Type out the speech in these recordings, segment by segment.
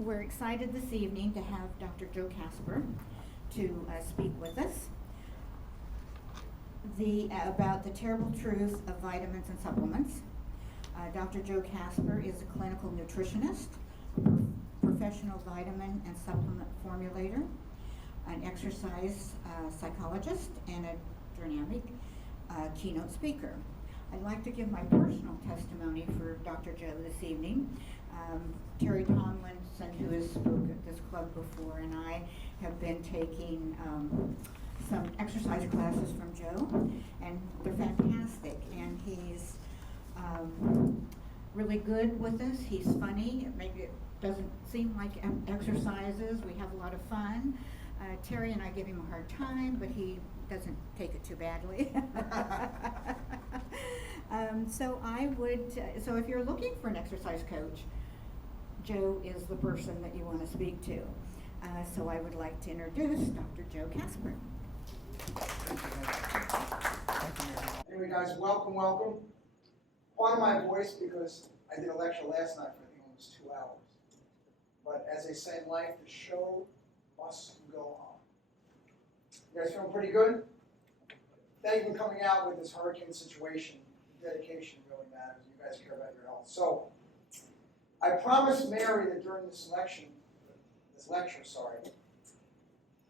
We're excited this evening to have Dr. Joe Kasper to speak with us about the terrible truth of vitamins and supplements. Dr. Joe Kasper is a clinical nutritionist, professional vitamin and supplement formulator, an exercise psychologist, and a dynamic keynote speaker. I'd like to give my personal testimony for Dr. Joe this evening. Terry Tomlinson, who has spoken at this club before, and I have been taking some exercise classes from Joe, and they're fantastic. And he's really good with us. He's funny. Maybe it doesn't seem like exercises. We have a lot of fun. Terry and I give him a hard time, but he doesn't take it too badly. So if you're looking for an exercise coach, Joe is the person that you want to speak to. So I would like to introduce Dr. Joe Kasper. Anyway, guys, welcome. Pardon my voice because I did a lecture last night for I think almost 2 hours. But as they say in life, the show must go on. You guys feeling pretty good? Thank you for coming out with this hurricane situation. Dedication really matters. You guys care about your health. So, I promised Mary that during this lecture,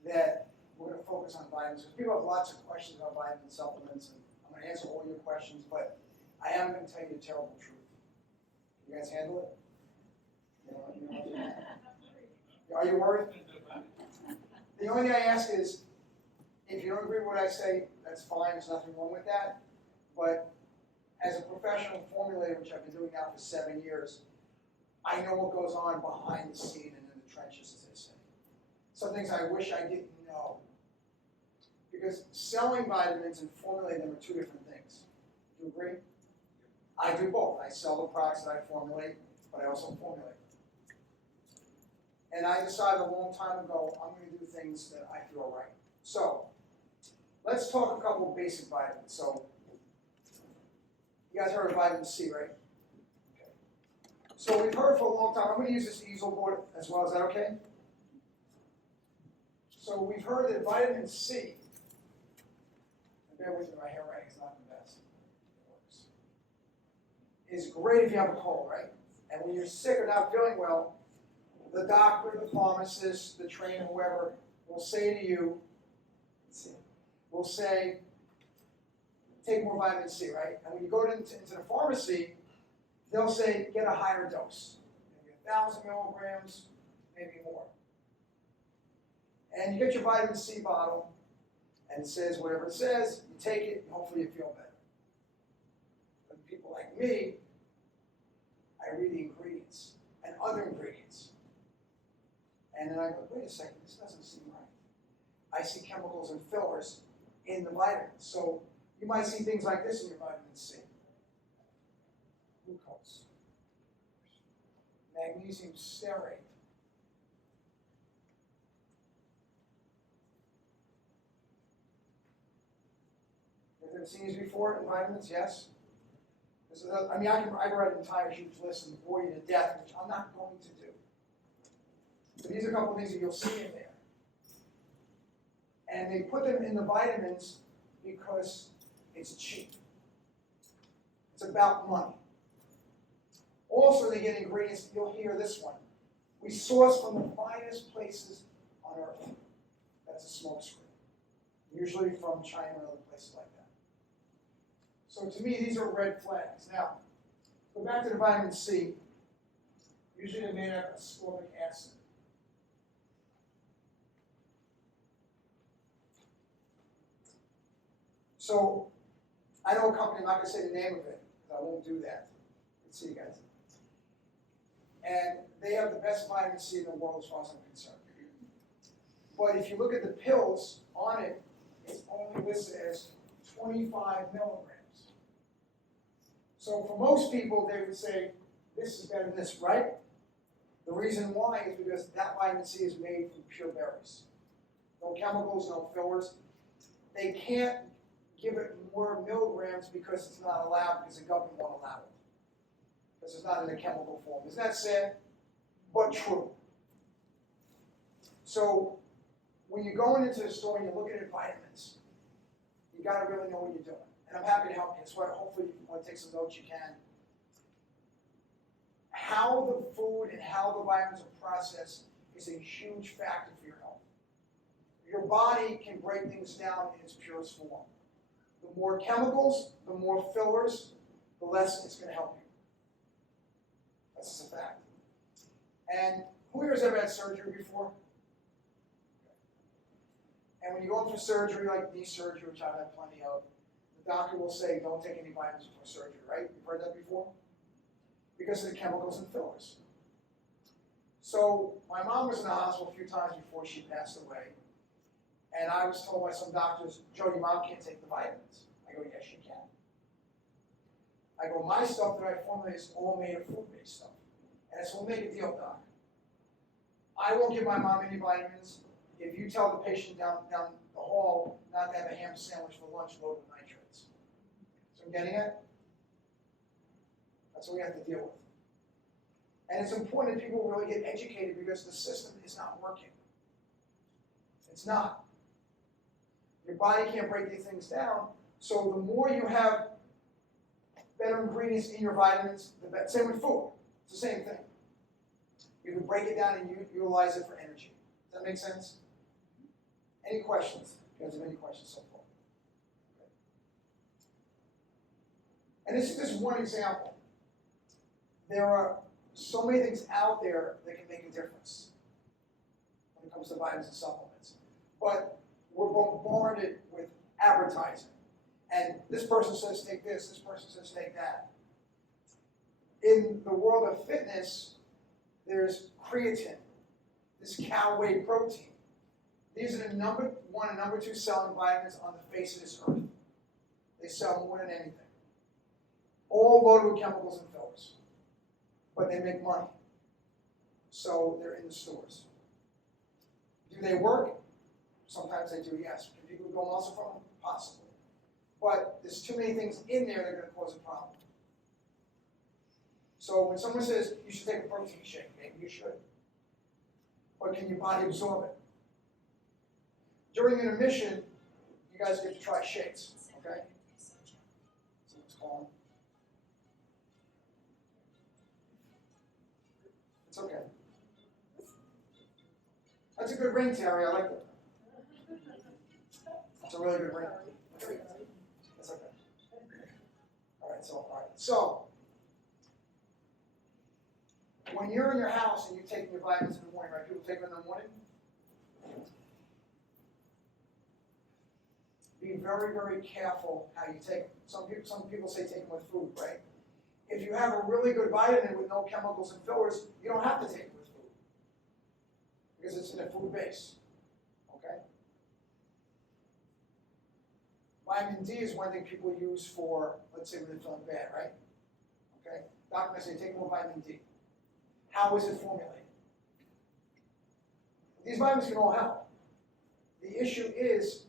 that we're going to focus on vitamins. Because people have lots of questions about vitamin supplements, and I'm going to answer all your questions, but I am going to tell you the terrible truth. You guys handle it? Are you worried? The only thing I ask is, if you don't agree with what I say, that's fine. There's nothing wrong with that. But as a professional formulator, which I've been doing now for 7 years, I know what goes on behind the scene and in the trenches, as they say. Some things I wish I didn't know. Because selling vitamins and formulating them are two different things. Do you agree? I do both. I sell the products that I formulate, but I also formulate them. And I decided a long time ago, I'm going to do things that I feel are right. So, let's talk a couple of basic vitamins. So, you guys heard of vitamin C, right? Okay. So we've heard for a long time. I'm going to use this easel board as well. Is that okay? So we've heard that vitamin C, and bear with me, my handwriting is not the best. It works. Is great if you have a cold, right? And when you're sick or not feeling well, the doctor, the pharmacist, the trainer, whoever, will say to you, will say, take more vitamin C, right? And when you go into the pharmacy, they'll say, get a higher dose. Maybe 1,000 milligrams, maybe more. And you get your vitamin C bottle, and it says whatever it says, you take it, and hopefully you feel better. But people like me, I read the ingredients and other ingredients. And then I go, wait a second, this doesn't seem right. I see chemicals and fillers in the vitamins. So you might see things like this in your vitamin C. Glucose. Magnesium stearate. You've ever seen these before in vitamins? Yes? I can write an entire huge list and bore you to death, which I'm not going to do. But these are a couple of things that you'll see in there. And they put them in the vitamins because it's cheap. It's about money. Also, they get ingredients. You'll hear this one. We source from the finest places on earth. That's a smokescreen. Usually from China and other places like that. So to me, these are red flags. Now, go back to the vitamin C. Usually they're made out of ascorbic acid. So, I know a company, I'm not going to say the name of it, because I won't do that. Let's see you guys. And they have the best vitamin C in the world as far as I'm concerned. But if you look at the pills on it, it's only listed as 25 milligrams. So for most people, they would say, this is better than this, right? The reason why is because that vitamin C is made from pure berries. No chemicals, no fillers. They can't give it more milligrams because it's not allowed, because the government won't allow it. Because it's not in a chemical form. Isn't that sad? But true. So when you're going into the store and you're looking at vitamins, you got to really know what you're doing. And I'm happy to help you. That's why hopefully if you want to take some notes, you can. How the food and how the vitamins are processed is a huge factor for your health. Your body can break things down in its purest form. The more chemicals, the more fillers, the less it's going to help you. That's just a fact. And who here has ever had surgery before? And when you go in for surgery, like knee surgery, which I've had plenty of, the doctor will say, don't take any vitamins before surgery, right? You've heard that before? Because of the chemicals and fillers. So my mom was in the hospital a few times before she passed away. And I was told by some doctors, Joe, your mom can't take the vitamins. I go, yes, she can. I go, my stuff that I formulate is all made of food-based stuff. And I said, we'll make a deal, doc. I won't give my mom any vitamins if you tell the patient down the hall not to have a ham sandwich for lunch loaded with nitrates. So I'm getting it? That's what we have to deal with. And it's important that people really get educated because the system is not working. It's not. Your body can't break these things down, so the more you have better ingredients in your vitamins, the better. Same with food. It's the same thing. You can break it down and utilize it for energy. Does that make sense? Any questions? You guys have any questions so far? Okay. And this is just one example. There are so many things out there that can make a difference when it comes to vitamins and supplements. But we're bombarded with advertising. And this person says take this person says take that. In the world of fitness, there's creatine, this cow whey protein. These are the number one and number two selling vitamins on the face of this earth. They sell more than anything. All loaded with chemicals and fillers. But they make money. So they're in the stores. Do they work? Sometimes they do, yes. Can people go muscle from them? Possibly. But there's too many things in there that are going to cause a problem. So when someone says you should take a protein shake, maybe you should. But can your body absorb it? During intermission, you guys get to try shakes, okay? So let's call them. It's okay. That's a good ring, Terry. I like it. It's a really good ring. That's okay. All right. So, when you're in your house and you're taking your vitamins in the morning, right? People take them in the morning. Be very, very careful how you take them. Some people say take them with food, right? If you have a really good vitamin with no chemicals and fillers, you don't have to take it with food because it's in a food base. Okay. Vitamin D is one thing people use for, let's say, when they're feeling bad, right? Okay. Doctor may say take more vitamin D. How is it formulated? These vitamins can all help. The issue is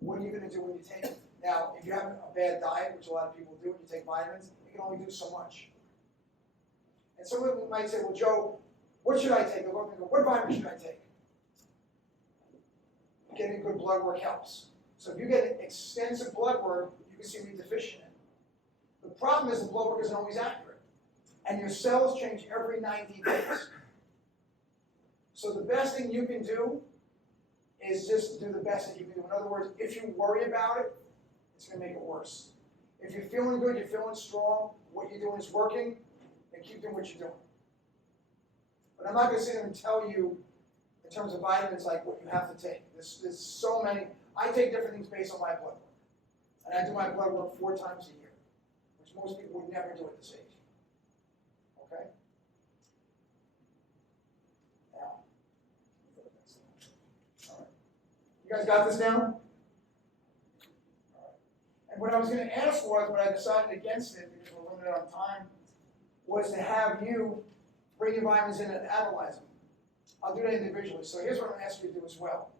what are you going to do when you take it? Now, if you have a bad diet, which a lot of people do, and you take vitamins, you can only do so much. And someone might say, well, Joe, what should I take? They'll go, what vitamin should I take? Getting good blood work helps. So if you get extensive blood work, you can see what you're deficient in. The problem is the blood work isn't always accurate. And your cells change every 90 days. So the best thing you can do is just do the best that you can do. In other words, if you worry about it, it's going to make it worse. If you're feeling good, you're feeling strong, what you're doing is working, then keep doing what you're doing. But I'm not going to sit here and tell you, in terms of vitamins, like what you have to take. There's so many. I take different things based on my blood work. And I do my blood work 4 times a year, which most people would never do at this age. Okay? Now, all right. You guys got this down? And what I was going to ask was, but I decided against it because we're limited on time, was to have you bring your vitamins in and analyze them. I'll do that individually. So here's what I'm going to ask you to do as well.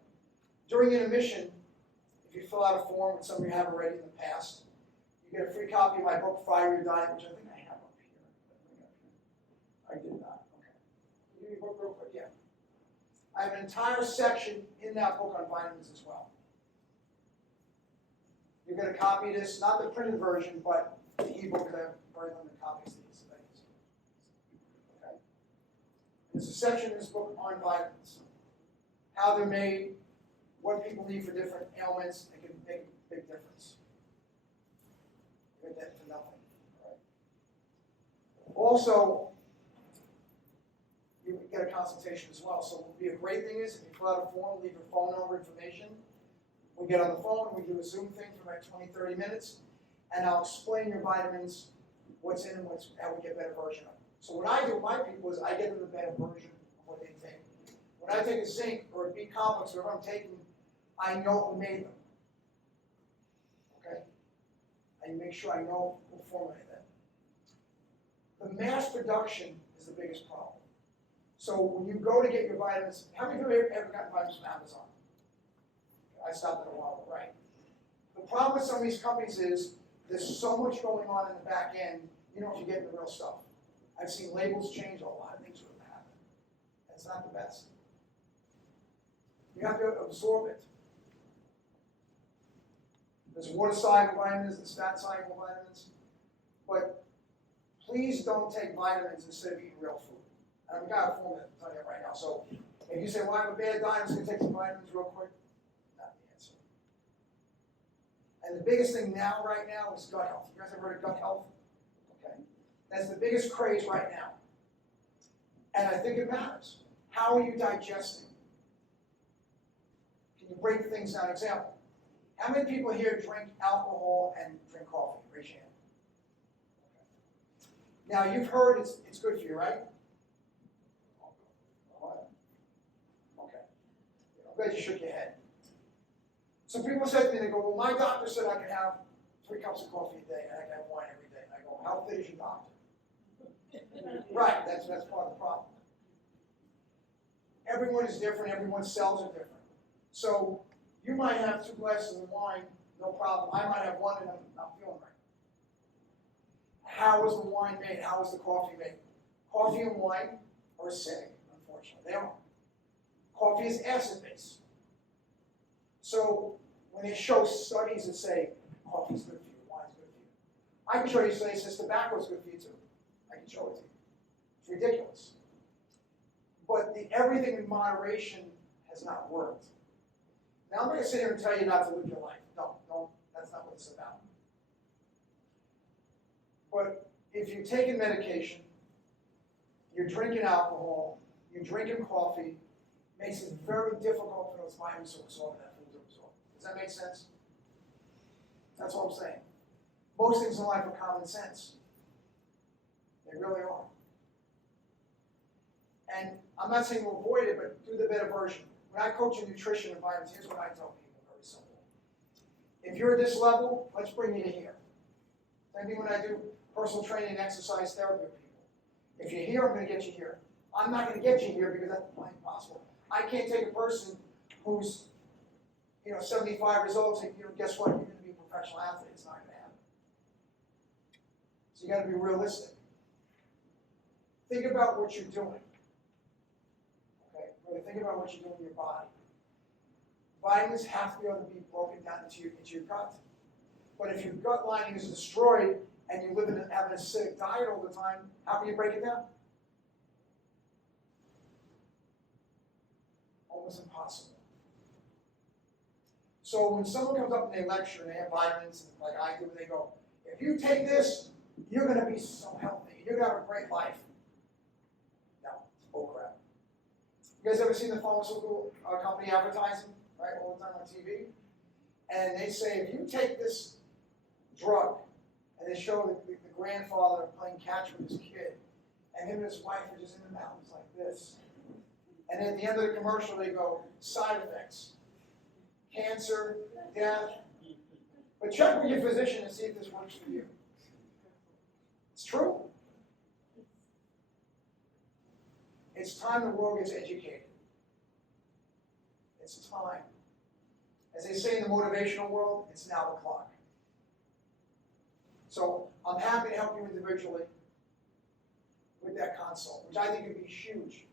During intermission, if you fill out a form, which some of you have already in the past, you get a free copy of my book, Fire Your Diet, which I think I have up here. I did not. Okay. Can you give me a book real quick? Yeah. I have an entire section in that book on vitamins as well. You're going to copy this, not the printed version, but the ebook, because I have very limited copies of these things. Okay? There's a section in this book on vitamins, how they're made, what people need for different ailments. It can make a big difference. You get that for nothing. All right? Also, you get a consultation as well. So what would be a great thing is if you fill out a form, leave your phone number information. We get on the phone, we do a Zoom thing for about 20, 30 minutes, and I'll explain your vitamins, what's in them, how we get a better version of them. So what I do with my people is I get them a better version of what they take. When I take a zinc or a B complex, whatever I'm taking, I know who made them. Okay? I make sure I know who formulated them. The mass production is the biggest problem. So when you go to get your vitamins, how many of you have ever gotten vitamins from Amazon? I stopped it a while ago, right? The problem with some of these companies is there's so much going on in the back end, you don't know if you're getting the real stuff. I've seen labels change, a lot of things would happen. That's not the best. You have to absorb it. There's water-soluble vitamins, there's fat-soluble vitamins, but please don't take vitamins instead of eating real food. And I've got a formula to tell you right now. So if you say, well, I have a bad diet, I'm just going to take some vitamins real quick, not the answer. And the biggest thing now, right now, is gut health. You guys ever heard of gut health? Okay. That's the biggest craze right now. And I think it matters. How are you digesting? Can you break things down? Example. How many people here drink alcohol and drink coffee? Raise your hand. Okay. Now, you've heard it's good for you, right? Okay. I'm glad you shook your head. So people said to me, they go, well, my doctor said I can have 3 cups of coffee a day and I can have wine every day. And I go, how fit is your doctor? Right, that's part of the problem. Everyone is different, everyone's cells are different. So you might have 2 glasses of wine, no problem. I might have 1 and I'm not feeling right. How is the wine made? How is the coffee made? Coffee and wine are acidic, unfortunately. They are. Coffee is acid-based. So when they show studies that say coffee's good for you, wine's good for you, I can show you studies that says tobacco's good for you too. I can show it to you. It's ridiculous. But the everything in moderation has not worked. Now I'm going to sit here and tell you not to live your life. No, that's not what it's about. But if you're taking medication, you're drinking alcohol, you're drinking coffee, it makes it very difficult for those vitamins to absorb that food to absorb. Does that make sense? That's what I'm saying. Most things in life are common sense. They really are. And I'm not saying we'll avoid it, but do the better version. When I coach in nutrition and vitamins, here's what I tell people, very simple. If you're at this level, let's bring you to here. Same thing when I do personal training and exercise therapy with people. If you're here, I'm going to get you here. I'm not going to get you here because that's impossible. I can't take a person who's 75 years old and say, guess what, you're going to be a professional athlete. It's not going to happen. So you got to be realistic. Think about what you're doing. Okay, really think about what you're doing in your body. Vitamins have to be able to be broken down into your gut. But if your gut lining is destroyed and you have an acidic diet all the time, how can you break it down? Almost impossible. So when someone comes up and they lecture and they have vitamins, like I do, they go, if you take this, you're going to be so healthy. You're going to have a great life. No, it's bull crap. You guys ever seen the pharmaceutical company advertising, right, all the time on TV? And they say, if you take this drug, and they show the grandfather playing catch with his kid, and him and his wife are just in the mountains like this. And at the end of the commercial, they go, side effects, cancer, death. But check with your physician and see if this works for you. It's true. It's time the world gets educated. It's time. As they say in the motivational world, it's now the clock. So I'm happy to help you individually with that consult, which I think would be huge.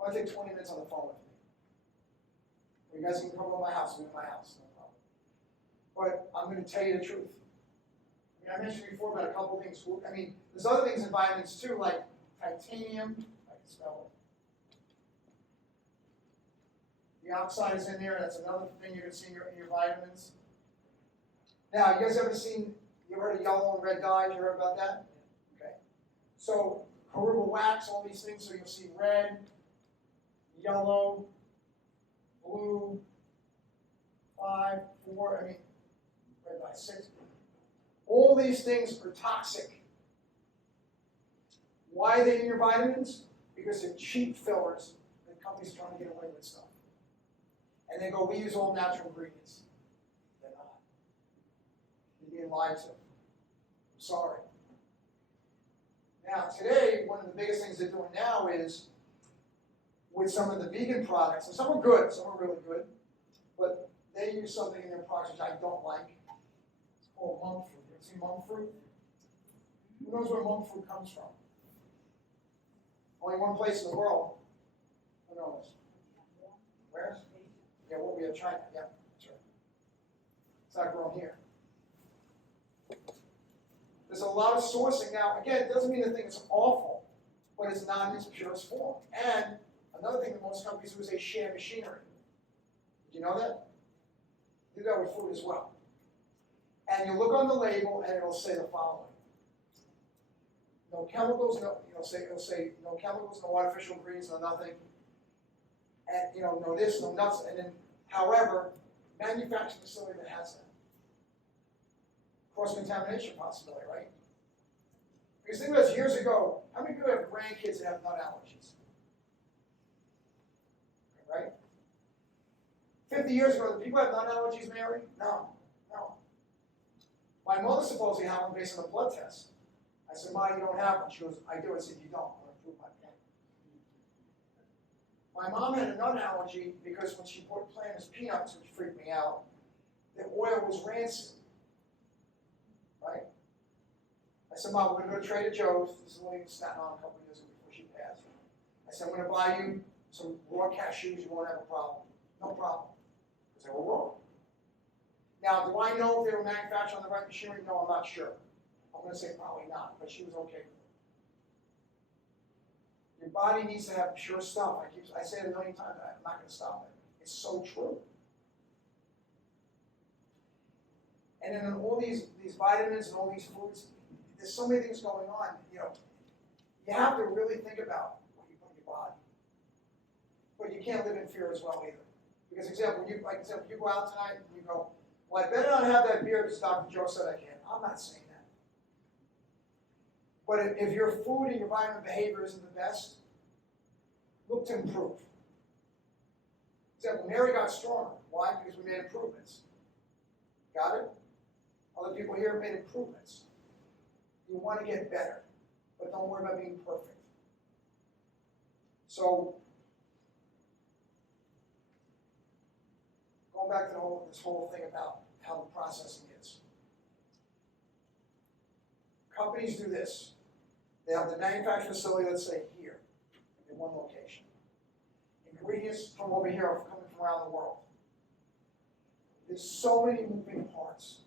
I'll take 20 minutes on the phone with me. You guys can come to my house, I'm in my house, no problem. But I'm going to tell you the truth. I mean, I mentioned before about a couple things. I mean, there's other things in vitamins too, like titanium. I can smell it. The oxide is in there. That's another thing you're going to see in your vitamins. Now, you guys ever heard of yellow and red dyes? You heard about that? Okay. So, Carrubal wax, all these things. So you'll see red, yellow, blue, 5, 4, red dye 6. All these things are toxic. Why are they in your vitamins? Because they're cheap fillers that companies are trying to get away with stuff. And they go, we use all natural ingredients. They're not. You're being lied to. I'm sorry. Now, today, one of the biggest things they're doing now is with some of the vegan products, and some are good, some are really good, but they use something in their products which I don't like. It's called monk fruit. You ever seen monk fruit? Who knows where monk fruit comes from? Only one place in the world. Who knows? Where? Yeah, well, we have China. Yeah, that's right. It's not grown here. There's a lot of sourcing now. Again, it doesn't mean the thing is awful, but it's not in its purest form. And another thing that most companies do is they share machinery. Did you know that? They do that with food as well. And you look on the label, and it'll say the following: no chemicals, it'll say no chemicals, no artificial ingredients, no nothing, and no this, no nuts, and then, however, manufacturing facility that has that. Cross-contamination possibility, right? Because think about this, years ago, how many people have grandkids that have nut allergies? Right? 50 years ago, did people have nut allergies, Mary? No. My mother supposedly had one based on a blood test. I said, Ma, you don't have one. She goes, I do. I said, you don't. I'm going to prove my point. My mom had a nut allergy because when she put Planters peanuts, which freaked me out, the oil was rancid. Right? I said, Mom, we're going to go to Trader Joe's. This is only in Staten Island a couple of years ago before she passed. I said, I'm going to buy you some raw cashews. You won't have a problem. No problem. Because they were raw. Now, do I know if they were manufactured on the right machinery? No, I'm not sure. I'm going to say probably not, but she was okay with it. Your body needs to have pure stuff. I say it a million times. I'm not going to stop it. It's so true. And then all these vitamins and all these foods, there's so many things going on. You have to really think about what you put in your body. But you can't live in fear as well either. Because, if you go out tonight and you go, well, I better not have that beer because Dr. Joe said I can. I'm not saying that. But if your food and your vitamin behavior isn't the best, look to improve. For example, Mary got stronger. Why? Because we made improvements. Got it? Other people here have made improvements. You want to get better, but don't worry about being perfect. So, going back to this whole thing about how the processing is. Companies do this. They have the manufacturing facility, let's say here, in one location. Ingredients from over here are coming from around the world. There's so many moving parts.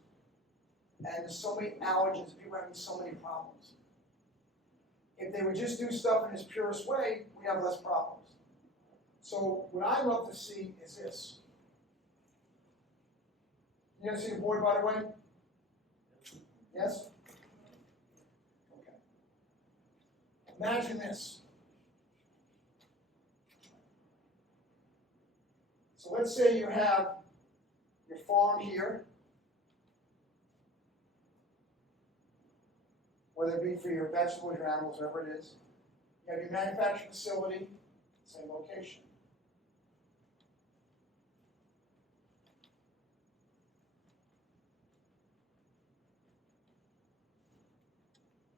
And there's so many allergens, people are having so many problems. If they would just do stuff in its purest way, we'd have less problems. So what I love to see is this. You guys see the board, by the way? Yes? Okay. Imagine this. So let's say you have your farm here, whether it be for your vegetables, your animals, whatever it is. You have your manufacturing facility, same location.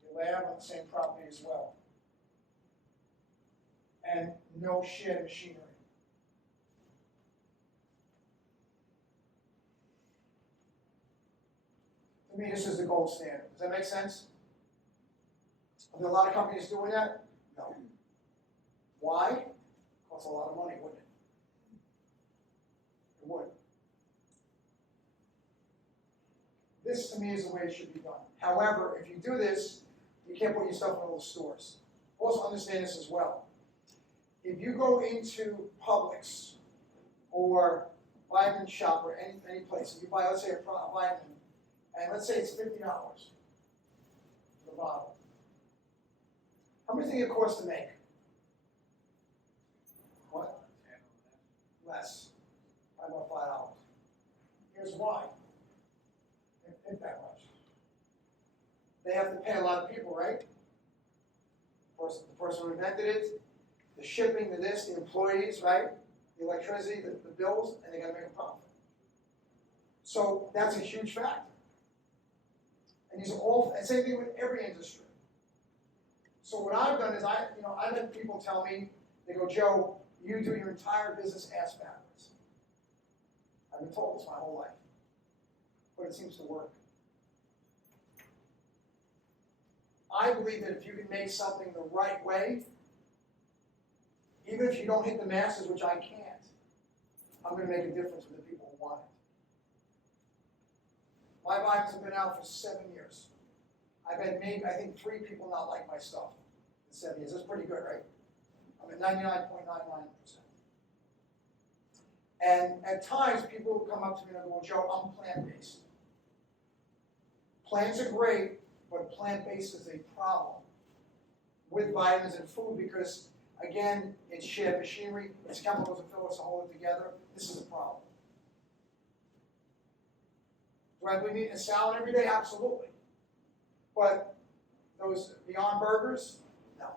Your lab on the same property as well. And no shared machinery. To me, this is the gold standard. Does that make sense? Are there a lot of companies doing that? No. Why? That's a lot of money, wouldn't it? It would. This, to me, is the way it should be done. However, if you do this, you can't put your stuff in all the stores. Also understand this as well. If you go into Publix or Vitamin Shop or any place, if you buy, let's say, a vitamin, and let's say it's $50 for the bottle. How much do you think it costs to make? What? Less. Probably about $5. Here's why. It ain't that much. They have to pay a lot of people, right? The person who invented it, the shipping, the this, the employees, right? The electricity, the bills, and they got to make a profit. So that's a huge factor. And these are all, and same thing with every industry. So what I've done is I've had people tell me, they go, Joe, you do your entire business ass backwards. I've been told this my whole life, but it seems to work. I believe that if you can make something the right way, even if you don't hit the masses, which I can't, I'm going to make a difference with the people who want it. My vitamins have been out for 7 years. I've had maybe, I think, 3 people not like my stuff in 7 years. That's pretty good, right? I'm at 99.99%. And at times, people will come up to me and go, well, Joe, I'm plant-based. Plants are great, but plant-based is a problem with vitamins and food because, again, it's shared machinery, it's chemicals and fillers to hold it together. This is a problem. Do I believe eating a salad every day? Absolutely. But those Beyond Burgers, no.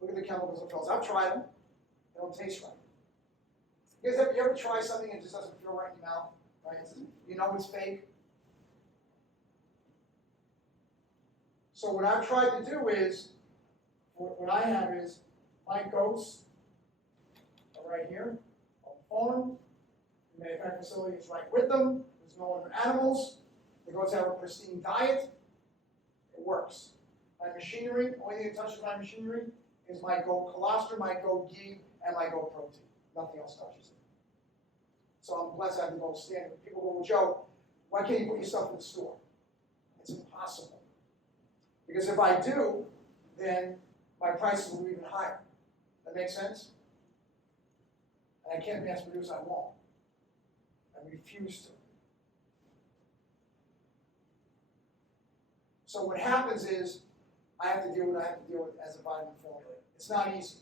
Look at the chemicals and fillers. I've tried them. They don't taste right. You guys you ever try something and it just doesn't feel right in your mouth? Right? You know it's fake. So what I've tried to do is, what I have is, my goats are right here on the phone. The manufacturing facility is right with them. There's no other animals. The goats have a pristine diet. It works. My machinery, the only thing that touches my machinery is my goat colostrum, my goat ghee, and my goat protein. Nothing else touches it. So I'm blessed I have the gold standard. People go, well, Joe, why can't you put your stuff in the store? It's impossible. Because if I do, then my prices will be even higher. That makes sense? And I can't mass produce, I won't. I refuse to. So what happens is, I have to deal with what I have to deal with as a vitamin formulator. It's not easy,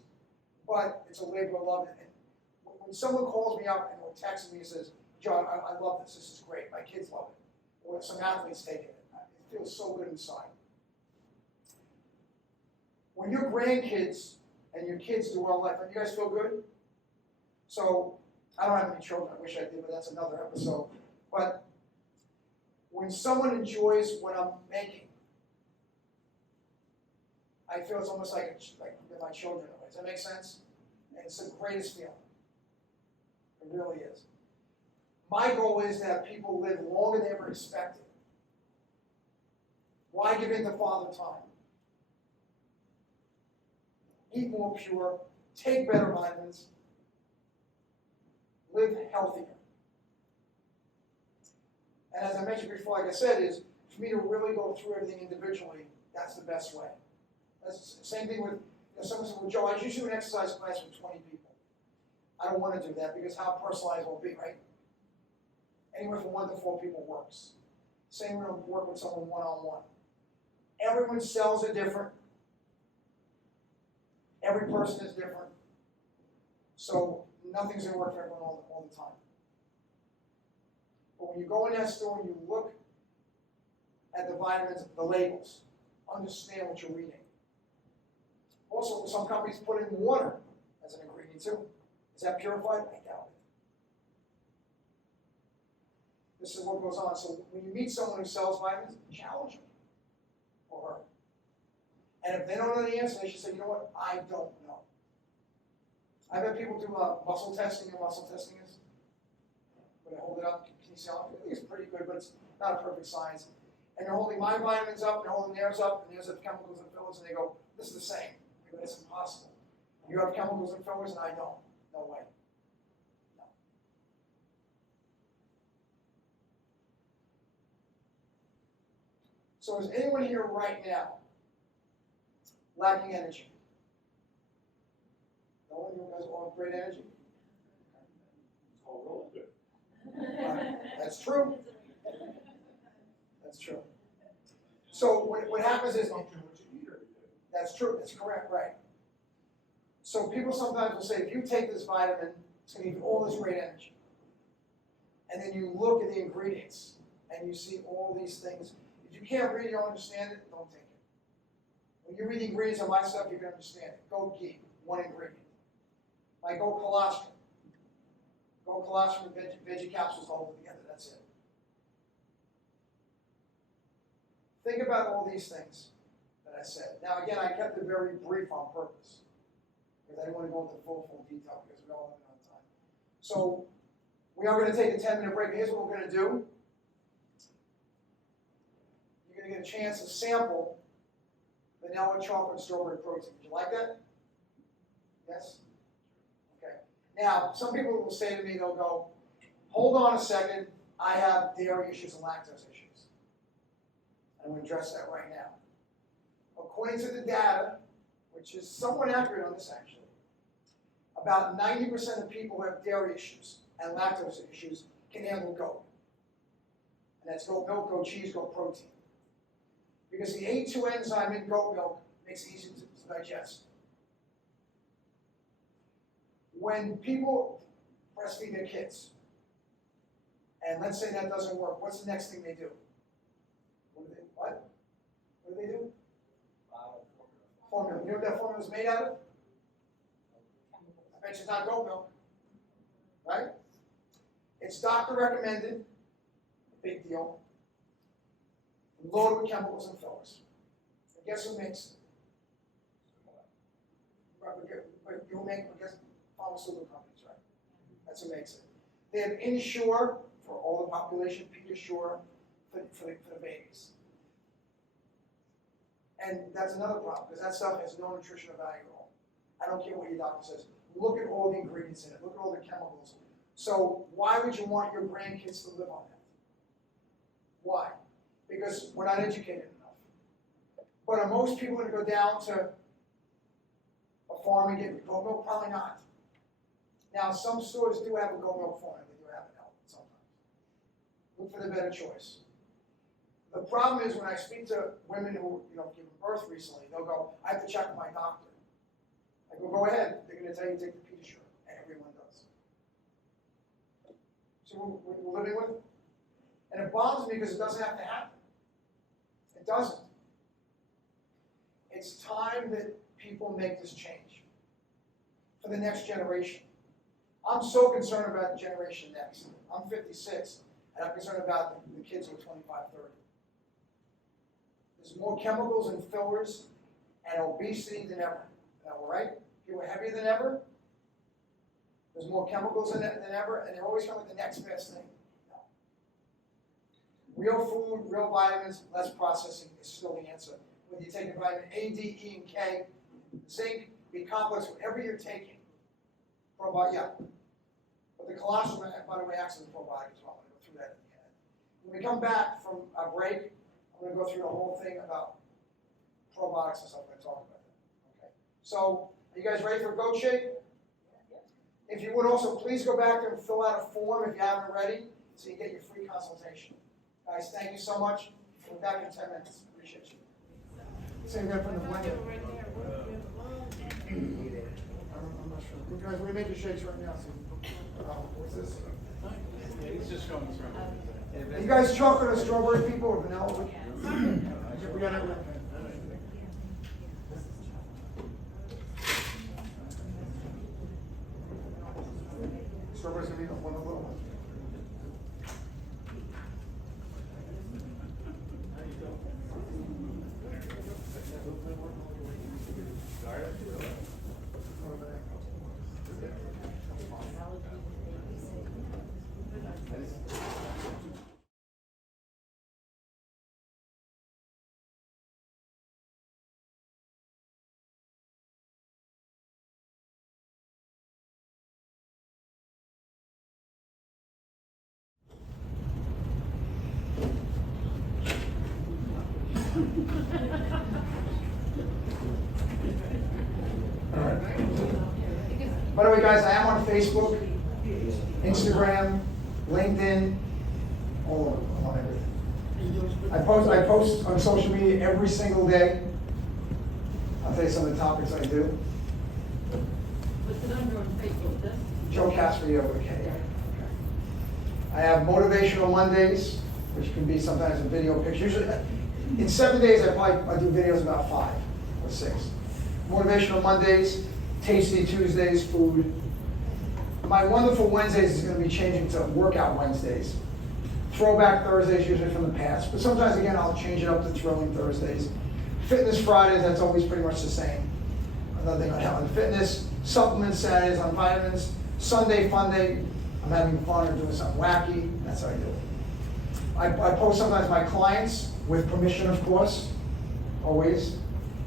but it's a labor of love. And when someone calls me up and or texts me and says, John, I love this, this is great, my kids love it, or some athletes take it, it feels so good inside. When your grandkids and your kids do well in life, don't you guys feel good? So, I don't have any children, I wish I did, but that's another episode. But when someone enjoys what I'm making, I feel it's almost like they're my children. Does that make sense? And it's the greatest feeling. It really is. My goal is to have people live longer than they ever expected. Why give in to Father Time? Eat more pure, take better vitamins, live healthier. And as I mentioned before, like I said, is for me to really go through everything individually, that's the best way. That's the same thing with, someone said, well, Joe, I usually do an exercise class with 20 people. I don't want to do that because how personalized will it be, right? Anywhere from 1 to 4 people works. Same way to work with someone one-on-one. Everyone's cells are different. Every person is different. So nothing's going to work for everyone all the time. But when you go in that store and you look at the vitamins, the labels, understand what you're reading. Also, some companies put in water as an ingredient too. Is that purified? I doubt it. This is what goes on. So when you meet someone who sells vitamins, challenge them or her. And if they don't know the answer, they should say, you know what, I don't know. I've had people do muscle testing. You know what muscle testing is? When I hold it up, can you see how I think it's pretty good, but it's not a perfect science. And they're holding my vitamins up, they're holding theirs up, and there's the chemicals and fillers, and they go, this is the same. But it's impossible. You have chemicals and fillers and I don't. No way. No. So is anyone here right now lacking energy? No one? You guys all have great energy? All really good. That's true. That's true. So what happens is, Don't too much to eat every day. that's true, that's correct, right. So people sometimes will say, if you take this vitamin, it's going to give you all this great energy. And then you look at the ingredients, and you see all these things. If you can't read, you don't understand it, don't take it. When you read the ingredients on my stuff, you can understand it. Go ghee, one ingredient. Like go colostrum. Go colostrum with veggie capsules all together, that's it. Think about all these things that I said. Now again, I kept it very brief on purpose, because I didn't want to go into full detail, because we all have enough time. So we are going to take a 10-minute break. Here's what we're going to do. You're going to get a chance to sample vanilla, chocolate, and strawberry protein. Would you like that? Yes? Okay. Now, some people will say to me, they'll go, hold on a second, I have dairy issues and lactose issues. I'm going to address that right now. According to the data, which is somewhat accurate on this actually, about 90% of people who have dairy issues and lactose issues can handle goat. And that's goat milk, goat cheese, goat protein. Because the A2 enzyme in goat milk makes it easy to digest. When people breastfeed their kids, and let's say that doesn't work, what's the next thing they do? What do they do? Formula. You know what that formula is made out of? I bet you it's not goat milk, right? It's doctor recommended, big deal, loaded with chemicals and fillers. And guess who makes it? Who makes it? Guess pharmaceutical companies, right? That's who makes it. They have Ensure for all the population, Pediasure for the babies. And that's another problem, because that stuff has no nutritional value at all. I don't care what your doctor says. Look at all the ingredients in it. Look at all the chemicals. So why would you want your grandkids to live on that? Why? Because we're not educated enough. But are most people going to go down to a farm and get goat milk? Probably not. Now, some stores do have a goat milk formula. They do have it out sometimes. Look for the better choice. The problem is when I speak to women who given birth recently, they'll go, I have to check with my doctor. I go ahead. They're going to tell you to take the Pediasure, and everyone does. So we're living with it. And it bothers me because it doesn't have to happen. It doesn't. It's time that people make this change for the next generation. I'm so concerned about the generation next. I'm 56, and I'm concerned about the kids who are 25, 30. There's more chemicals and fillers and obesity than ever. All right? People are heavier than ever. There's more chemicals in it than ever, and they're always coming with the next best thing. No. Real food, real vitamins, less processing is still the answer. Whether you take a vitamin A, D, E, and K, zinc, be complex, whatever you're taking. Probiotic, But the colostrum, by the way, acts as a probiotic as well. I'm going to go through that at the end. When we come back from a break, I'm going to go through the whole thing about probiotics and stuff. I'm going to talk about that. Okay. So, are you guys ready for a goat shake? If you would also please go back there and fill out a form if you haven't already, so you get your free consultation. Guys, thank you so much. We'll be back in 10 minutes. Appreciate you. Same guy from the window. I'm not sure. You guys, we make your shakes right now. So, what's this? He's just showing us around. Are you guys chocolate or strawberry people or vanilla? We got everything. Strawberries gonna be one of the little ones. All right. By the way, guys, I am on Facebook, Instagram, LinkedIn, all over. I'm on everything. I post on social media every single day. I'll tell you some of the topics I do. What's the number on Facebook, this? Joe Kasper, okay. I have Motivational Mondays, which can be sometimes a video picture. Usually, in 7 days, I do videos about 5 or 6. Motivational Mondays, Tasty Tuesdays, food. My Wonderful Wednesdays is going to be changing to Workout Wednesdays. Throwback Thursdays, usually from the past. But sometimes, again, I'll change it up to Thrilling Thursdays. Fitness Fridays, that's always pretty much the same. Another thing on health and fitness. Supplement Saturdays on vitamins. Sunday Fun Day, I'm having fun or doing something wacky. That's how I do it. I post sometimes my clients, with permission, of course, always.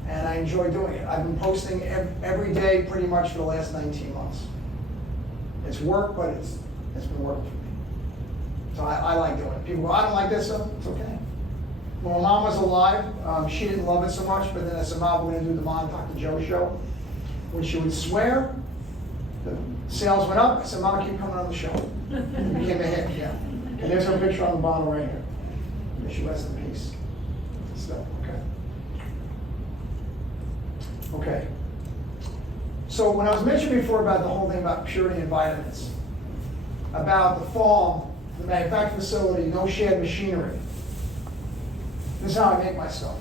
And I enjoy doing it. I've been posting every day pretty much for the last 19 months. It's work, but it's been working for me. So I like doing it. People go, I don't like this stuff. It's okay. When my mom was alive, she didn't love it so much, but then I said, Mom, we're going to do the Mom and Dr. Joe show. When she would swear, the sales went up. I said, Mom, keep coming on the show. It became a hit, yeah. And there's her picture on the bottom right here. May she rest in peace. So, okay. So when I was mentioning before about the whole thing about purity and vitamins, about the farm, the manufacturing facility, no shared machinery. This is how I make my stuff.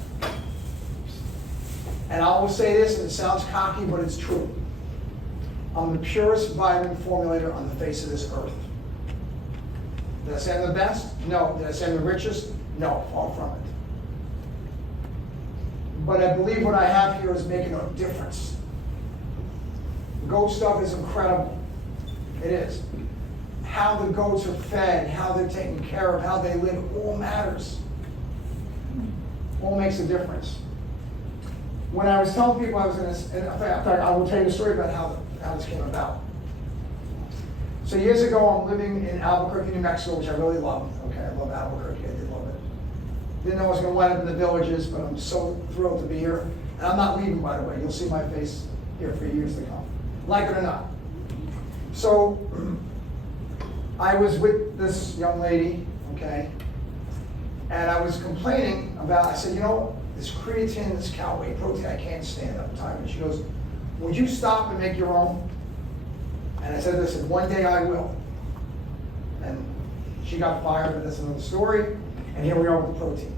And I always say this, and it sounds cocky, but it's true. I'm the purest vitamin formulator on the face of this earth. Did I say I'm the best? No. Did I say I'm the richest? No, far from it. But I believe what I have here is making a difference. The goat stuff is incredible. It is. How the goats are fed, how they're taken care of, how they live, all matters. All makes a difference. When I was telling people I was going to, in fact, I will tell you a story about how this came about. So years ago, I'm living in Albuquerque, New Mexico, which I really love. Okay, I love Albuquerque. I did love it. Didn't know I was going to wind up in the villages, but I'm so thrilled to be here. And I'm not leaving, by the way. You'll see my face here for years to come, like it or not. So I was with this young lady, okay, and I was complaining about, I said, you know, this creatine, this cow whey protein, I can't stand up time. And she goes, would you stop and make your own? And I said, listen, one day I will. And she got fired, but that's another story. And here we are with protein.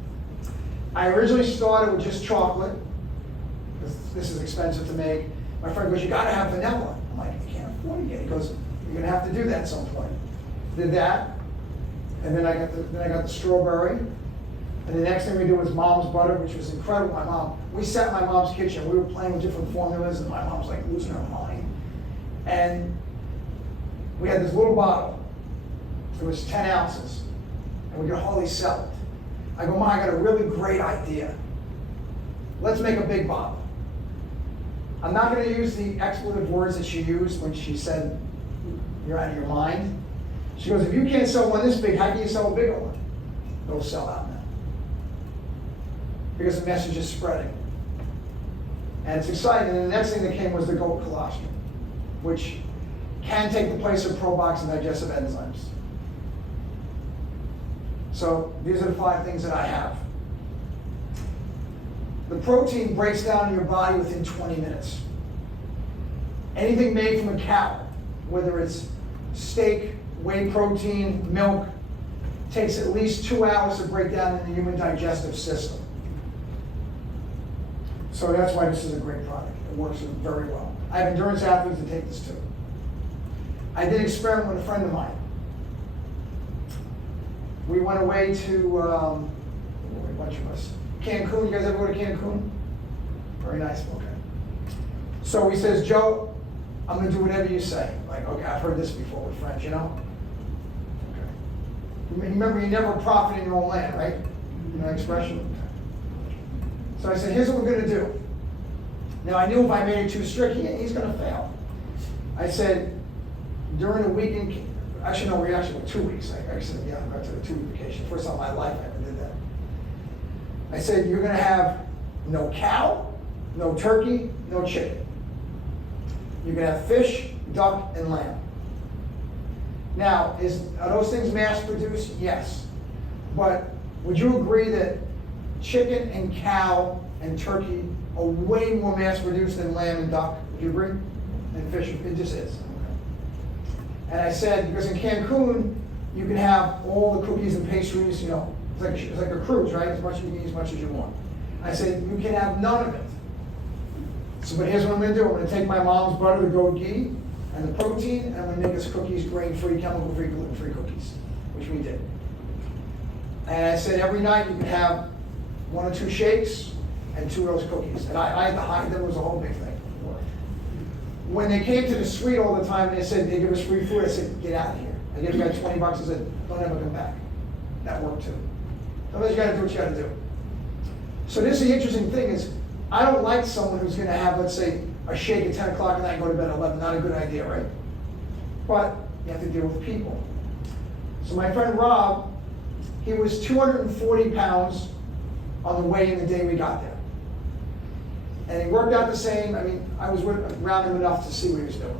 I originally started with just chocolate, because this is expensive to make. My friend goes, you gotta have vanilla. I'm like, I can't afford it yet. He goes, you're gonna have to do that at some point. Did that, and then I got the strawberry. And the next thing we did was mom's butter, which was incredible. My mom, we sat in my mom's kitchen. We were playing with different formulas, and my mom's like losing her mind. And we had this little bottle. It was 10 ounces, and we could hardly sell it. I go, Mom, I got a really great idea. Let's make a big bottle. I'm not going to use the expletive words that she used when she said, you're out of your mind. She goes, if you can't sell one this big, how can you sell a bigger one? It'll sell out now. Because the message is spreading. And it's exciting. And the next thing that came was the goat colostrum, which can take the place of probiotics and digestive enzymes. So these are the 5 things that I have. The protein breaks down in your body within 20 minutes. Anything made from a cow, whether it's steak, whey protein, milk, takes at least 2 hours to break down in the human digestive system. So that's why this is a great product. It works very well. I have endurance athletes that take this too. I did an experiment with a friend of mine. We went away to, a bunch of us, Cancun. You guys ever go to Cancun? Very nice, okay. So he says, Joe, I'm going to do whatever you say. Like, okay, I've heard this before with friends, you know? Okay. Remember, you never profit in your own land, right? You know that expression? So I said, here's what we're going to do. Now, I knew if I made it too strict, he's going to fail. I said, during a weekend, actually, no, we actually went 2 weeks. I said, yeah, I took a 2-week vacation. First time in my life I ever did that. I said, you're going to have no cow, no turkey, no chicken. You can have fish, duck, and lamb. Now, are those things mass produced? Yes. But would you agree that chicken and cow and turkey are way more mass produced than lamb and duck? Would you agree? And fish, it just is. And I said, because in Cancun, you can have all the cookies and pastries, it's like a cruise, right? As much as you can eat, as much as you want. I said, you can have none of it. So, but here's what I'm gonna do. I'm gonna take my mom's butter, the goat ghee, and the protein, and I'm gonna make us cookies, grain-free, chemical-free, gluten-free cookies, which we did. And I said, every night you can have 1 or 2 shakes and 2 of those cookies. And I had to hide them, it was a whole big thing. When they came to the suite all the time and they said they give us free food, I said, get out of here. I gave the guy $20, I said, don't ever come back. That worked too. Sometimes you gotta do what you gotta do. So this is the interesting thing is, I don't like someone who's gonna have, let's say, a shake at 10 o'clock at night and go to bed at 11. Not a good idea, right? But you have to deal with people. So my friend Rob, he was 240 pounds on the way in the day we got there. And he worked out the same. I mean, I was around him enough to see what he was doing.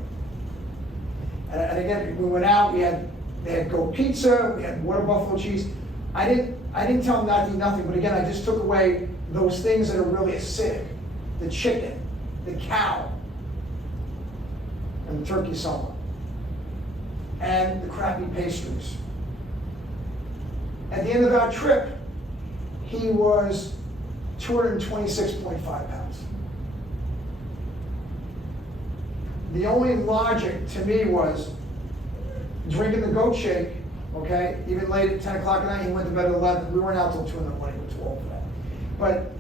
And again, we went out, they had goat pizza, we had water buffalo cheese. I didn't tell him not to eat nothing, but again, I just took away those things that are really acidic. The chicken, the cow, and the turkey somewhat. And the crappy pastries. At the end of our trip, he was 226.5 pounds. The only logic to me was drinking the goat shake, okay? Even late at 10 o'clock at night, he went to bed at 11. We weren't out till 2 in the morning, we were too old for that. But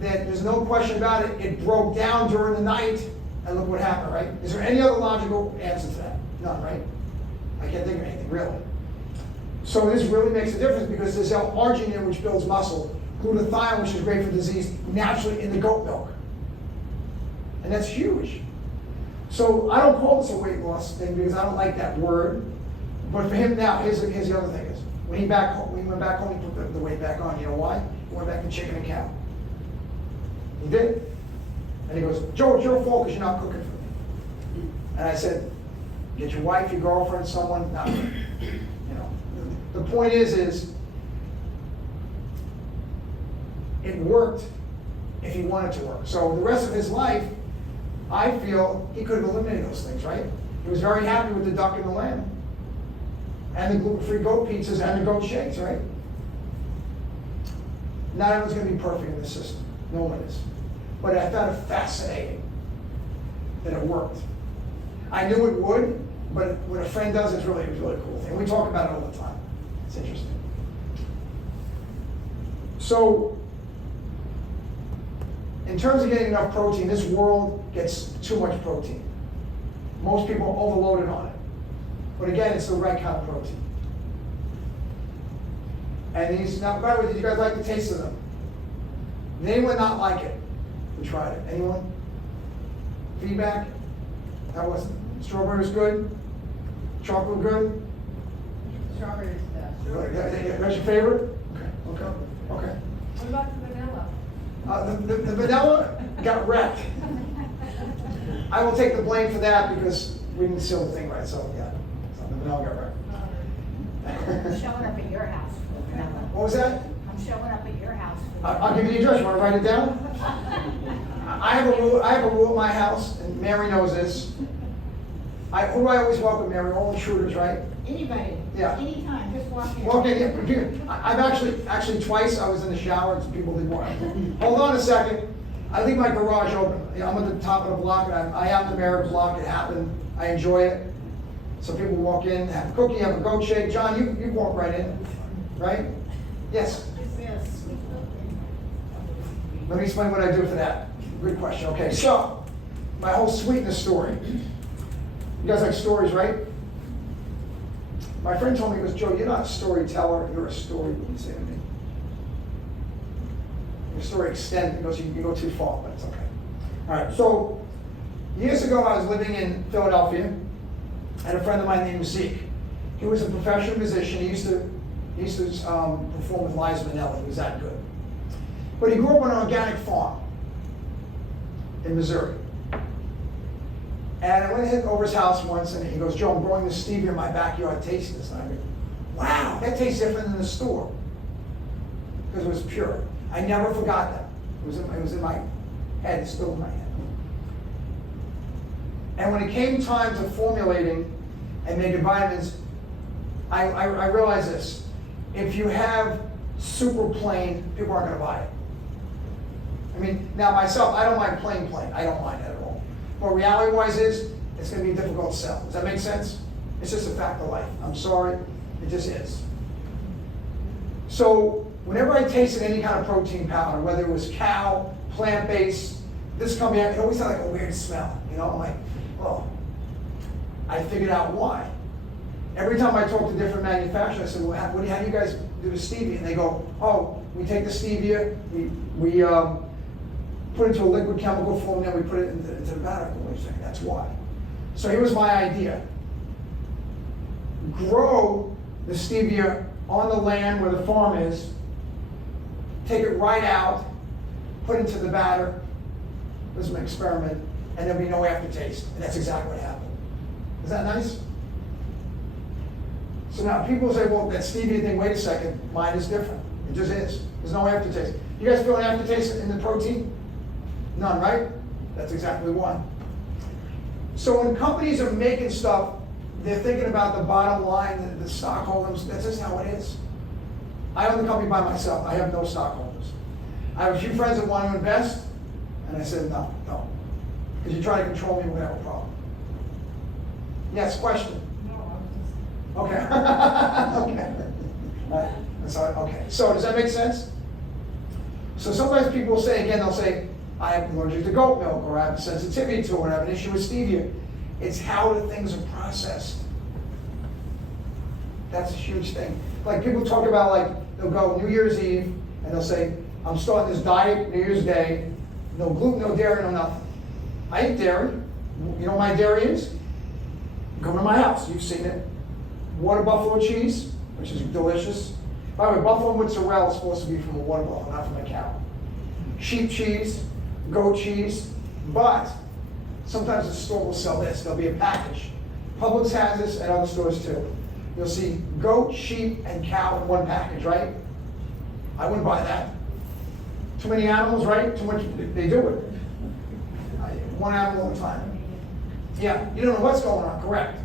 there's no question about it, it broke down during the night, and look what happened, right? Is there any other logical answer to that? None, right? I can't think of anything, really. So this really makes a difference because there's L-arginine, which builds muscle, glutathione, which is great for disease, naturally in the goat milk. And that's huge. So I don't call this a weight loss thing because I don't like that word. But for him now, here's the other thing is, when he went back home, he put the weight back on. You know why? He went back to chicken and cow. He did. And he goes, Joe, it's your fault because you're not cooking for me. And I said, get your wife, your girlfriend, someone, not me. The point is it worked if he wanted to work. So the rest of his life, I feel he could have eliminated those things, right? He was very happy with the duck and the lamb. And the gluten-free goat pizzas and the goat shakes, right? Not everyone's going to be perfect in this system. No one is. But I found it fascinating that it worked. I knew it would, but when a friend does, it was really a cool thing. We talk about it all the time. It's interesting. So, in terms of getting enough protein, this world gets too much protein. Most people are overloaded on it. But again, it's the right kind of protein. And these, now, by the way, did you guys like the taste of them? Did anyone not like it? We tried it. Anyone? Feedback? How was it? Strawberry was good? Chocolate good? Strawberry is best. That's your favorite? Okay. What about the vanilla? The vanilla got wrecked. I will take the blame for that because we didn't seal the thing right, so yeah. So the vanilla got wrecked. I'm showing up at your house for vanilla. What was that? I'm showing up at your house for I'll give you the address. You want to write it down? I have a rule at my house, and Mary knows this. Who do I always welcome, Mary? All intruders, right? anybody. Yeah. Anytime, just walk in. Walk in. I've actually twice I was in the shower and some people didn't want. Hold on a second. I leave my garage open. I'm at the top of the block, and I am the mayor of the block. It happened. I enjoy it. So people walk in, have a cookie, have a goat shake. John, you walk right in, right? Yes. Let me explain what I do for that. Good question. Okay, so my whole sweetness story. You guys like stories, right? My friend told me, he goes, Joe, you're not a storyteller, you're a story, what you say to me. Your story extends, he goes, you can go too far, but it's okay. All right, so years ago I was living in Philadelphia. I had a friend of mine named Zeke. He was a professional musician. He used to perform with Liza Minnelli. He was that good. But he grew up on an organic farm. in Missouri. And I went over his house once, and he goes, Joe, I'm growing this stevia in my backyard, taste this. And I go, wow, that tastes different than the store. Because it was pure. I never forgot that. It was in my head, it's still in my head. And when it came time to formulating and making vitamins, I realized this. If you have super plain, people aren't going to buy it. I mean, now myself, I don't mind plain. I don't mind that at all. But reality-wise is, it's going to be difficult to sell. Does that make sense? It's just a fact of life. I'm sorry, it just is. So whenever I tasted any kind of protein powder, whether it was cow, plant-based, this company, it always had like a weird smell. You know, I'm like, oh. I figured out why. Every time I talk to different manufacturers, I said, well, how do you guys do the stevia? And they go, oh, we take the stevia, we put it into a liquid chemical form, and then we put it into the batter. That's why. So here was my idea. Grow the stevia on the land where the farm is, take it right out, put it into the batter. This is an experiment, and there'll be no aftertaste. And that's exactly what happened. Is that nice? So now people say, well, that stevia thing, wait a second, mine is different. It just is. There's no aftertaste. You guys feel an aftertaste in the protein? None, right? That's exactly why. So when companies are making stuff, they're thinking about the bottom line, the stockholders. That's just how it is. I own the company by myself. I have no stockholders. I have a few friends that want to invest, and I said, no. Because you try to control me, we're going to have a problem. Yes, question? Okay. Okay. Okay. So does that make sense? So sometimes people will say, again, they'll say, I am allergic to goat milk, or I have a sensitivity to it, or I have an issue with stevia. It's how the things are processed. That's a huge thing. Like people talk about, like, they'll go New Year's Eve, and they'll say, I'm starting this diet New Year's Day, no gluten, no dairy, no nothing. I eat dairy. You know what my dairy is? Come to my house, you've seen it. Water buffalo cheese, which is delicious. By the way, buffalo mozzarella is supposed to be from a water buffalo, not from a cow. Sheep cheese, goat cheese, but sometimes the store will sell this. There'll be a package. Publix has this and other stores too. You'll see goat, sheep, and cow in one package, right? I wouldn't buy that. Too many animals, right? Too much, they do it. One animal at a time. Yeah, you don't know what's going on, correct.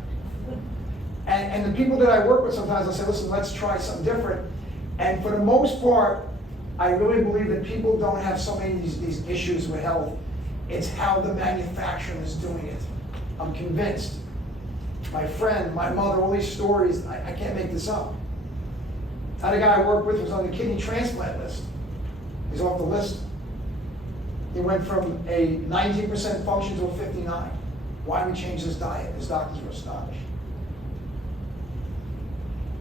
And the people that I work with sometimes, I'll say, listen, let's try something different. And for the most part, I really believe that people don't have so many of these issues with health. It's how the manufacturer is doing it. I'm convinced. My friend, my mother, all these stories, I can't make this up. I had a guy I worked with who was on the kidney transplant list. He's off the list. He went from a 19% function to a 59%. Why we changed his diet? His doctors were astonished.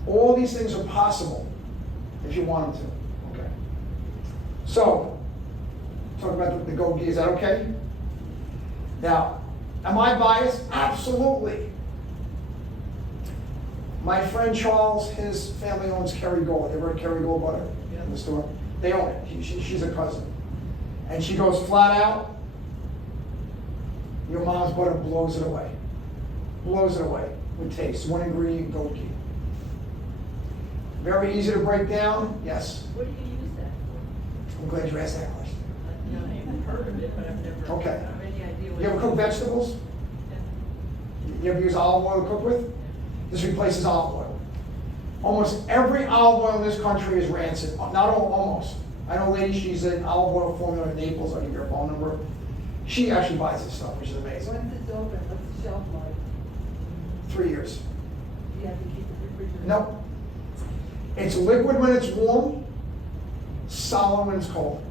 All these things are possible if you want them to. Okay. So, talk about the goat ghee. Is that okay? Now, am I biased? Absolutely. My friend Charles, his family owns Kerrygold. Ever heard Kerrygold butter in the store? They own it. She's a cousin. And she goes flat out, your mom's butter blows it away. Blows it away with taste. One ingredient, goat ghee. Very easy to break down, yes. What do you use that for? I'm glad you asked that question. I've heard of it, but I've never Okay. have any idea what You ever cook vegetables? You ever use olive oil to cook with? This replaces olive oil. Almost every olive oil in this country is rancid. Not all, almost. I know a lady, she's an olive oil formula in Naples. I'll give you her phone number. She actually buys this stuff, which is amazing. Once it's open, what's the shelf life? 3 years. You have to keep it refrigerated? Nope. It's liquid when it's warm, solid when it's cold.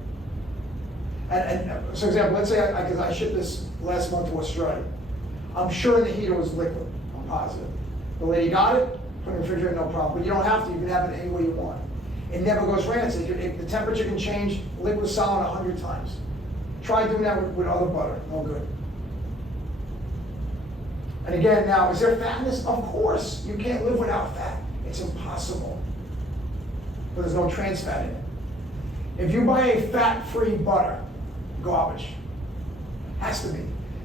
And so, example, let's say because I shipped this last month to Australia. I'm sure the heater was liquid. I'm positive. The lady got it, put it in the refrigerator, no problem. But you don't have to. You can have it any way you want. It never goes rancid. The temperature can change liquid solid 100 times. Try doing that with other butter. No good. And again, now, is there fatness? Of course. You can't live without fat. It's impossible. But there's no trans fat in it. If you buy a fat-free butter, garbage. Has to be.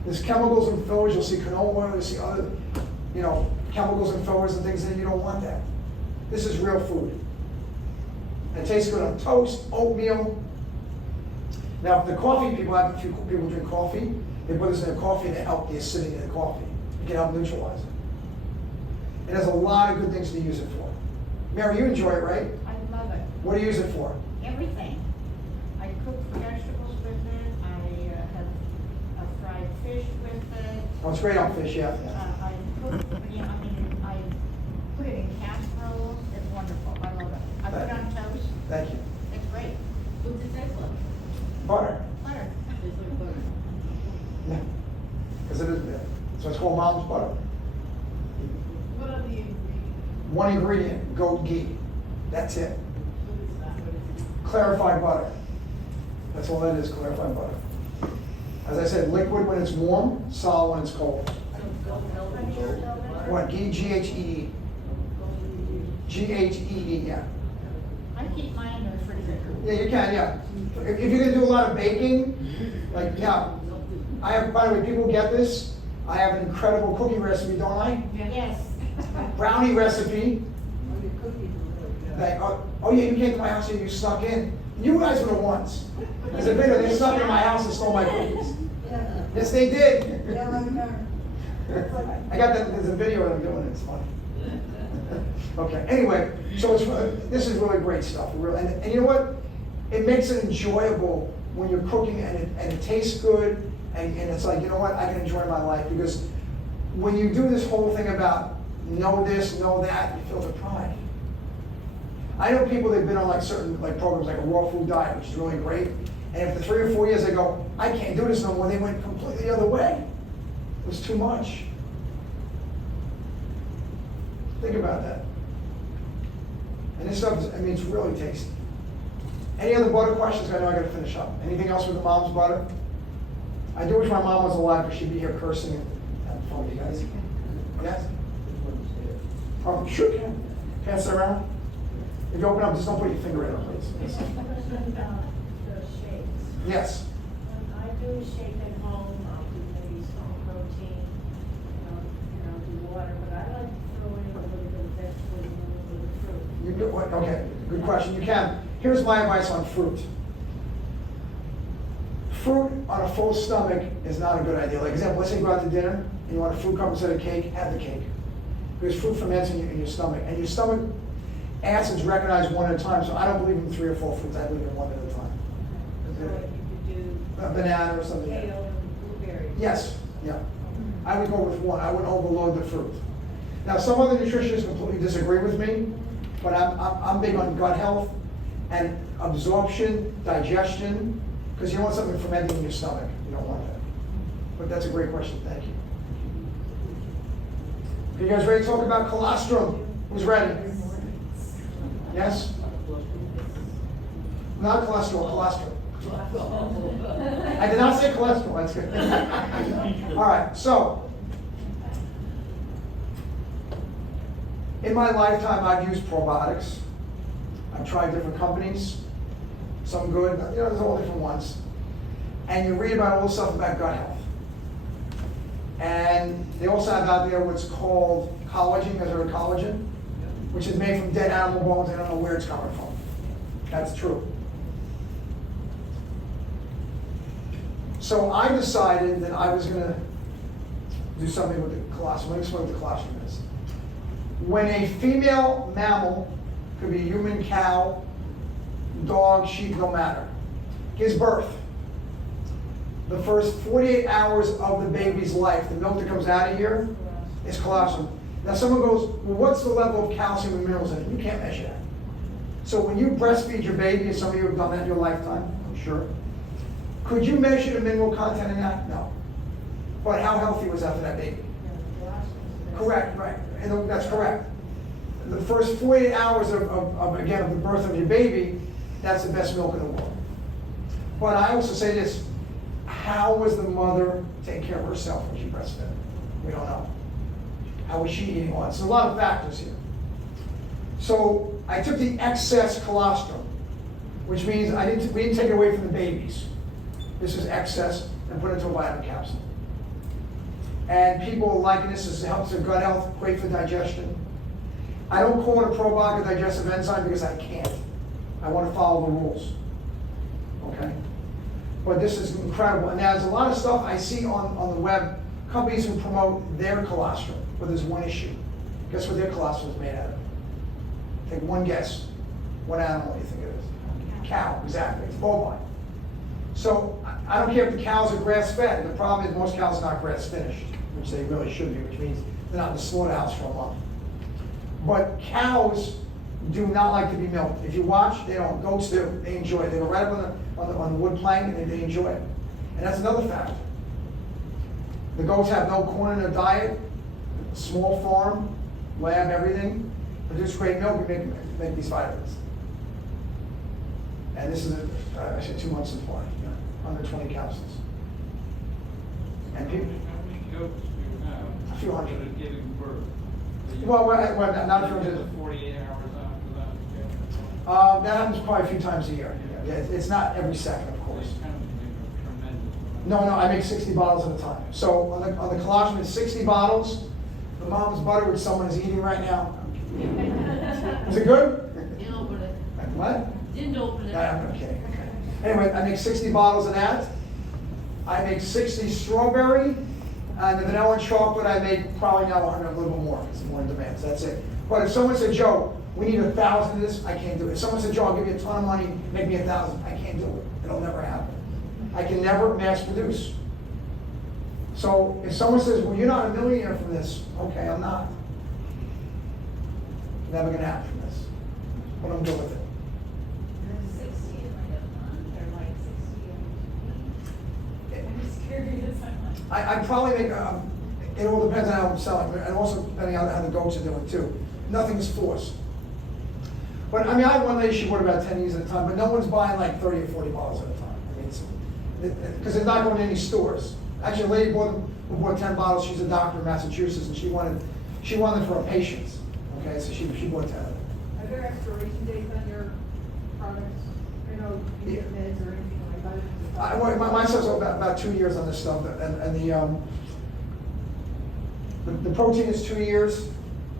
There's chemicals in fillers, you'll see canola oil, you'll see other, chemicals in fillers and things, and you don't want that. This is real food. It tastes good on toast, oatmeal. Now, if the coffee people, I have a few people drink coffee, they put this in their coffee to help the acidity of the coffee. It can help neutralize it. It has a lot of good things to use it for. Mary, you enjoy it, right? I love it. What do you use it for? Everything. I cook vegetables with it. I have fried fish with it. Oh, it's great on fish, yeah. I cook, I put it in casseroles. It's wonderful. I love it. I put it on toast. Thank you. It's great. What's it taste like? Butter. Butter. Tastes like butter. Yeah. Because it is, so it's called mom's butter. What are the ingredients? One ingredient, goat ghee. That's it. What is that? What is it? Clarified butter. That's all that is, clarified butter. As I said, liquid when it's warm, solid when it's cold. So goat milk. What, ghee? G-H-E-E. G-H-E-E, yeah. I keep mine in the refrigerator. Yeah, you can, yeah. If you're gonna do a lot of baking, like, yeah. I have, by the way, people get this. I have an incredible cookie recipe, don't I? Yes. Brownie recipe. Like, oh yeah, you came to my house and you snuck in. You guys were the ones. There's a video, they snuck in my house and stole my cookies. Yes, they did. I got that, there's a video of them doing it, it's funny. Okay, anyway, so this is really great stuff. And you know what? It makes it enjoyable when you're cooking and it tastes good and it's like, you know what, I can enjoy my life because when you do this whole thing about know this, know that, you feel deprived. I know people that've been on like certain like programs like a raw food diet, which is really great. And after 3 or 4 years, they go, I can't do this no more. They went completely the other way. It was too much. Think about that. And this stuff, it's really tasty. Any other butter questions? I know I gotta finish up. Anything else with the mom's butter? I do wish my mom was alive, because she'd be here cursing and having fun with you guys. Yes? Oh, sure can. Pass it around. If you open up, just don't put your finger in it, please. The shakes. Yes. When I do a shake at home, I'll do maybe some protein, do water, but I like to throw in a little bit of vegetable and a little bit of fruit. You do what? Okay, good question. You can. Here's my advice on fruit. Fruit on a full stomach is not a good idea. Like example, let's say you go out to dinner and you want a fruit cup instead of cake, have the cake. Because fruit ferments in your stomach. And your stomach acids recognize one at a time, so I don't believe in 3 or 4 fruits, I believe in one at a time. So like you could do A banana or something. kale and blueberries. Yes, yeah. I would go with one. I wouldn't overload the fruit. Now, some other nutritionists completely disagree with me, but I'm big on gut health and absorption, digestion, because you don't want something fermenting in your stomach. You don't want that. But that's a great question. Thank you. Are you guys ready to talk about colostrum? Who's ready? Yes? Not cholesterol, colostrum. I did not say cholesterol, that's good. All right, so in my lifetime, I've used probiotics. I've tried different companies, some good, there's all different ones. And you read about all the stuff about gut health. And they also have out there what's called collagen, you guys heard of collagen? Which is made from dead animal bones. I don't know where it's coming from. That's true. So I decided that I was going to do something with the colostrum. Let me explain what the colostrum is. When a female mammal, could be a human, cow, dog, sheep, no matter, gives birth, the first 48 hours of the baby's life, the milk that comes out of here is colostrum. Now someone goes, well, what's the level of calcium and minerals in it? You can't measure that. So when you breastfeed your baby, and some of you have done that in your lifetime, I'm sure, could you measure the mineral content in that? No. But how healthy was that for that baby? Correct, right. And that's correct. The first 48 hours of the birth of your baby, that's the best milk in the world. But I also say this, how was the mother taking care of herself when she breastfed? We don't know. How was she eating on? So a lot of factors here. So I took the excess colostrum, which means we didn't take it away from the babies. This is excess and put it into a vitamin capsule. And people are liking this, it helps their gut health, great for digestion. I don't call it a probiotic or digestive enzyme because I can't. I want to follow the rules. Okay? But this is incredible. And there's a lot of stuff I see on the web, companies who promote their colostrum, but there's one issue. Guess what their colostrum is made out of? Take one guess. What animal do you think it is? Cow, exactly. It's bovine. So I don't care if the cows are grass-fed. The problem is most cows are not grass-finished, which they really should be, which means they're not in the slaughterhouse for a month. But cows do not like to be milked. If you watch, they don't. Goats do. They enjoy it. They go right up on the wood plank and they enjoy it. And that's another factor. The goats have no corn in their diet. Small farm, lab, everything. Produce great milk. We make these vitamins. And this is I said 2 months supply, under 20 capsules. And people, How many goats do you have? A few hundred. That are giving birth? well, not if you're Is it 48 hours after that? that happens probably a few times a year. Yeah, it's not every second, of course. It's kind of a tremendous. No, I make 60 bottles at a time. So on the colostrum, it's 60 bottles. The mom's butter, which someone is eating right now. Is it good? Didn't open it. What? Didn't open it. No, I'm kidding. Anyway, I make 60 bottles of that. I make 60 strawberry. And the vanilla and chocolate, I make probably now 100, a little bit more, because more in demand, so that's it. But if someone said, Joe, we need 1,000 of this, I can't do it. If someone said, Joe, I'll give you a ton of money, make me 1,000, I can't do it. It'll never happen. I can never mass produce. So if someone says, well, you're not a millionaire from this, okay, I'm not. Never gonna happen from this. But I'm good with it. 60 in like a month, or like 60 in a week? I'm just curious. I probably make, it all depends on how I'm selling, and also depending on how the goats are doing too. Nothing's forced. But I mean, I have one lady, she bought about 10 years at a time, but no one's buying like 30 or 40 bottles at a time. I mean, because they're not going to any stores. Actually, a lady who bought 10 bottles, she's a doctor in Massachusetts, and she wanted for her patients. Okay, so she bought 10 of them. Are there expiration dates on your products? You know, you get meds or anything like that? My stuff's about 2 years on this stuff, and the protein is 2 years,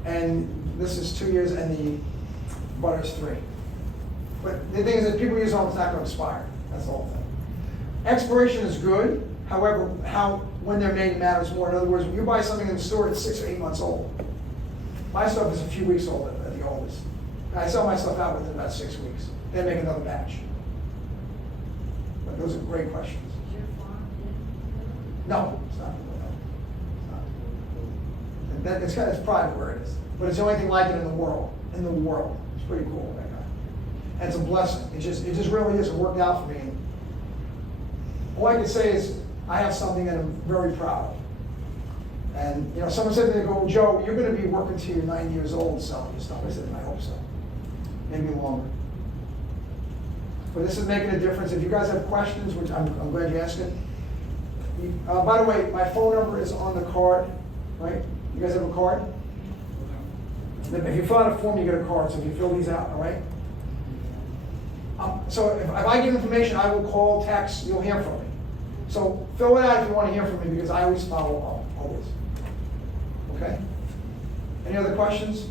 and this is 2 years, and the butter is 3. But the thing is that people use it, it's not going to expire. That's the whole thing. Expiration is good. However, when they're made matters more. In other words, when you buy something in the store, it's 6 or 8 months old. My stuff is a few weeks old at the oldest. I sell my stuff out within about 6 weeks. Then make another batch. But those are great questions. Is your farm in? No, it's not. No. It's private where it is. But it's the only thing like it in the world. In the world. It's pretty cool, that guy. And it's a blessing. It just really is. It worked out for me. And all I can say is I have something that I'm very proud of. And you know, someone said to me, "Go, Joe, you're going to be working till you're 90 years old selling your stuff." I said, "I hope so. Maybe longer." But this is making a difference. If you guys have questions, which I'm glad you asked it. By the way, my phone number is on the card, right? You guys have a card? If you fill out a form, you get a card. So if you fill these out, all right? So if I give information, I will call, text, you'll hear from me. So fill it out if you want to hear from me, because I always follow up, always. Okay? Any other questions?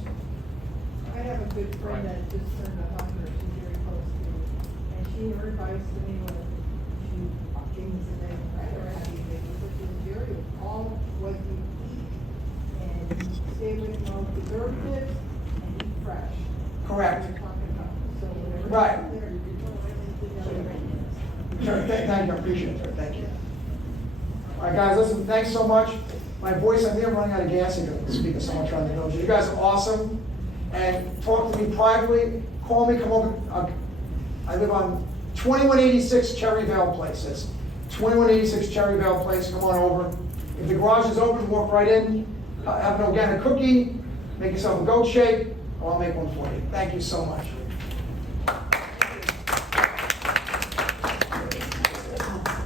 I have a good friend that just turned 100, she's very close to me. And her advice to me was, she gave me some antibiotics, but she was very all what you eat. And stay away from all preservatives and eat fresh. Correct. We're talking about, so whatever. Right. There, you know, Sure, thank you, I appreciate it, sir. Thank you. All right, guys, listen, thanks so much. My voice, I think I'm running out of gas here to speak to someone trying to know you. You guys are awesome. And talk to me privately. Call me, come over. I live on 2186 Cherryvale Place. It's 2186 Cherryvale Place. Come on over. If the garage is open, walk right in. Have an organic cookie. Make yourself a goat shake. I'll make one for you. Thank you so much.